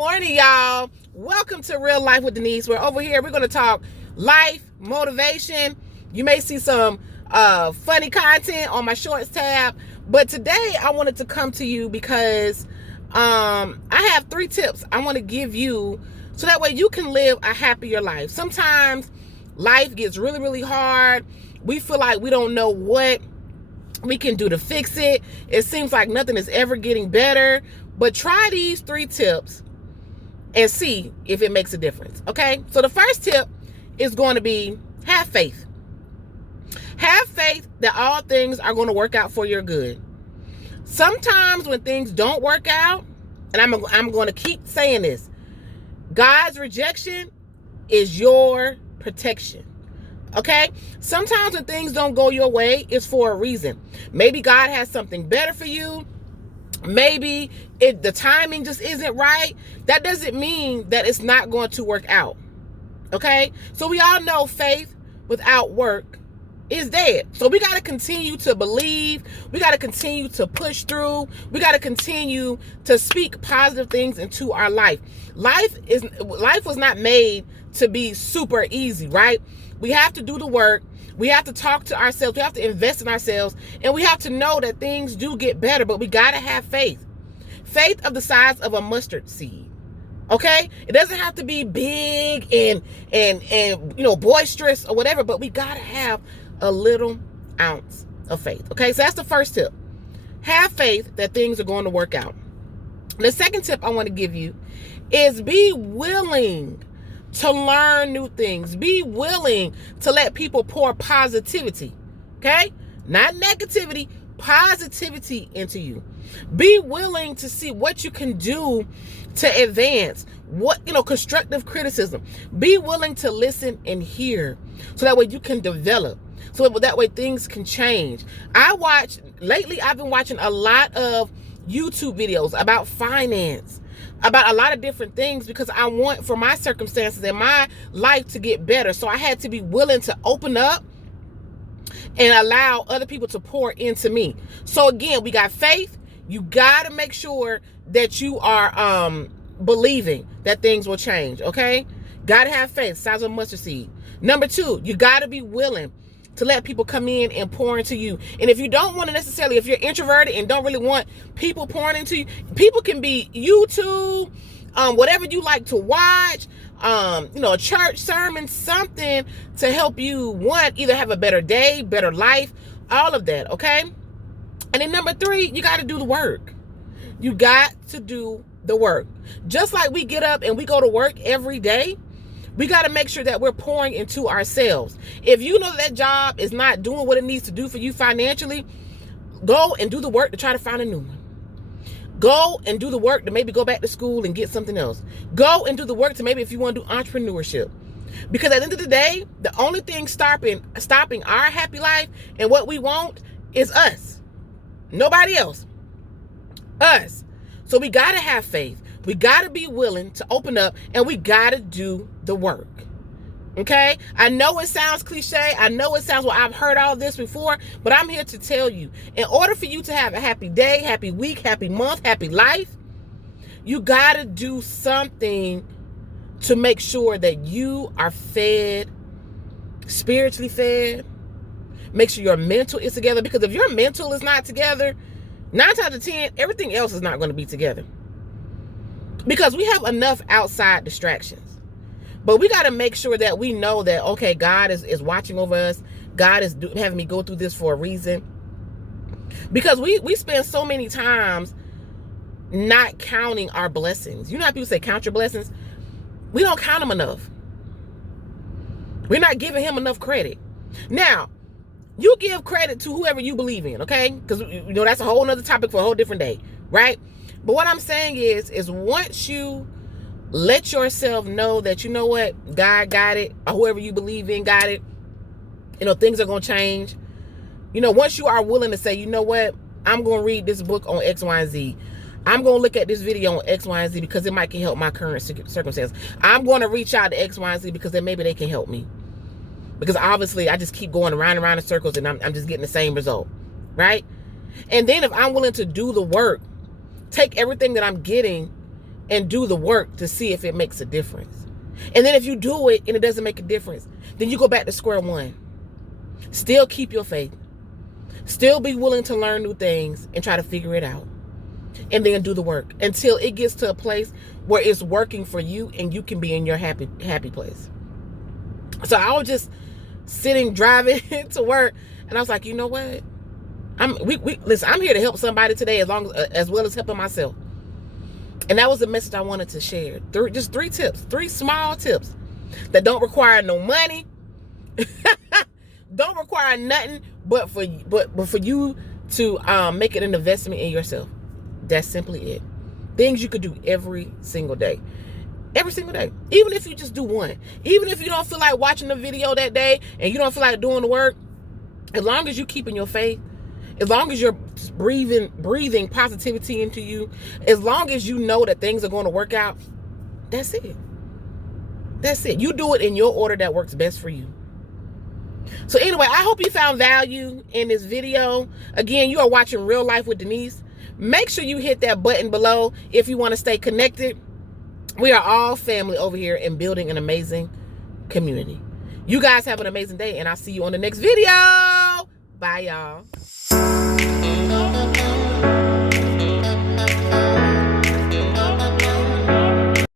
morning, y'all. Welcome to Real Life with Denise. Where over here we're going to talk life, motivation. You may see some funny content on my shorts tab, but today I wanted to come to you because I have 3 tips I want to give you so that way you can live a happier life. Sometimes life gets really, really hard. We feel like we don't know what we can do to fix it. It seems like nothing is ever getting better. But try these 3 tips and see if it makes a difference. Okay? So the first tip is going to be have faith. Have faith that all things are going to work out for your good. Sometimes when things don't work out, and I'm going to keep saying this, God's rejection is your protection. Okay? Sometimes when things don't go your way, it's for a reason. Maybe God has something better for you. Maybe the timing just isn't right. That doesn't mean that it's not going to work out. Okay? So we all know faith without work is dead. So we got to continue to believe. We got to continue to push through. We got to continue to speak positive things into our life. Life was not made to be super easy, right? We have to do the work. We have to talk to ourselves. We have to invest in ourselves. And we have to know that things do get better, but we got to have faith. Faith of the size of a mustard seed. Okay? It doesn't have to be big and boisterous or whatever, but we got to have a little ounce of faith. Okay? So that's the first tip. Have faith that things are going to work out. The second tip I want to give you is be willing to learn new things. Be willing to let people pour positivity. Okay? Not negativity, positivity into you. Be willing to see what you can do to advance. Constructive criticism. Be willing to listen and hear so that way you can develop. So that way things can change. Lately I've been watching a lot of YouTube videos about finance, about a lot of different things because I want for my circumstances and my life to get better. So I had to be willing to open up and allow other people to pour into me. So again, we got faith. You got to make sure that you are believing that things will change, okay? Got to have faith, size of a mustard seed. Number 2, you got to be willing to let people come in and pour into you. And if you don't want to necessarily, if you're introverted and don't really want people pouring into you, people can be YouTube, whatever you like to watch, a church sermon, something to help you, either have a better day, better life, all of that, okay? And then number 3, you got to do the work. You got to do the work. Just like we get up and we go to work every day, we got to make sure that we're pouring into ourselves. If you know that job is not doing what it needs to do for you financially, go and do the work to try to find a new one. Go and do the work to maybe go back to school and get something else. Go and do the work to maybe if you want to do entrepreneurship. Because at the end of the day, the only thing stopping our happy life and what we want is us. Nobody else. Us. So we got to have faith. We got to be willing to open up and we got to do the work. Okay? I know it sounds cliche. I know it sounds, I've heard all this before, but I'm here to tell you, in order for you to have a happy day, happy week, happy month, happy life, you got to do something to make sure that you are fed, spiritually fed. Make sure your mental is together, because if your mental is not together, 9 times out of 10, everything else is not going to be together. Because we have enough outside distractions. But we got to make sure that we know that, okay, God is watching over us. God is having me go through this for a reason. Because we spend so many times not counting our blessings. You know how people say, count your blessings? We don't count them enough. We're not giving him enough credit. Now, you give credit to whoever you believe in, okay? Because, that's a whole nother topic for a whole different day, right? But what I'm saying is once you let yourself know that, you know what, God got it, or whoever you believe in got it, things are going to change. Once you are willing to say, you know what, I'm going to read this book on X, Y, and Z. I'm going to look at this video on X, Y, and Z because it might can help my current circumstance. I'm going to reach out to X, Y, and Z because then maybe they can help me. Because obviously I just keep going around and around in circles and I'm just getting the same result, right? And then if I'm willing to do the work, take everything that I'm getting and do the work to see if it makes a difference. And then if you do it and it doesn't make a difference, then you go back to square one. Still keep your faith. Still be willing to learn new things and try to figure it out. And then do the work until it gets to a place where it's working for you and you can be in your happy place. So I was just sitting, driving to work, and I was like, you know what? Listen, I'm here to help somebody today as well as helping myself. And that was the message I wanted to share. Just 3 tips, 3 small tips that don't require no money, don't require nothing, but for you to make it an investment in yourself. That's simply it. Things you could do every single day. Every single day. Even if you just do one. Even if you don't feel like watching the video that day and you don't feel like doing the work, as long as you keep in your faith, as long as you're breathing positivity into you, as long as you know that things are going to work out, that's it. That's it. You do it in your order that works best for you. So anyway, I hope you found value in this video. Again, you are watching Real Life with Denise. Make sure you hit that button below if you want to stay connected. We are all family over here and building an amazing community. You guys have an amazing day, and I'll see you on the next video. Bye, y'all.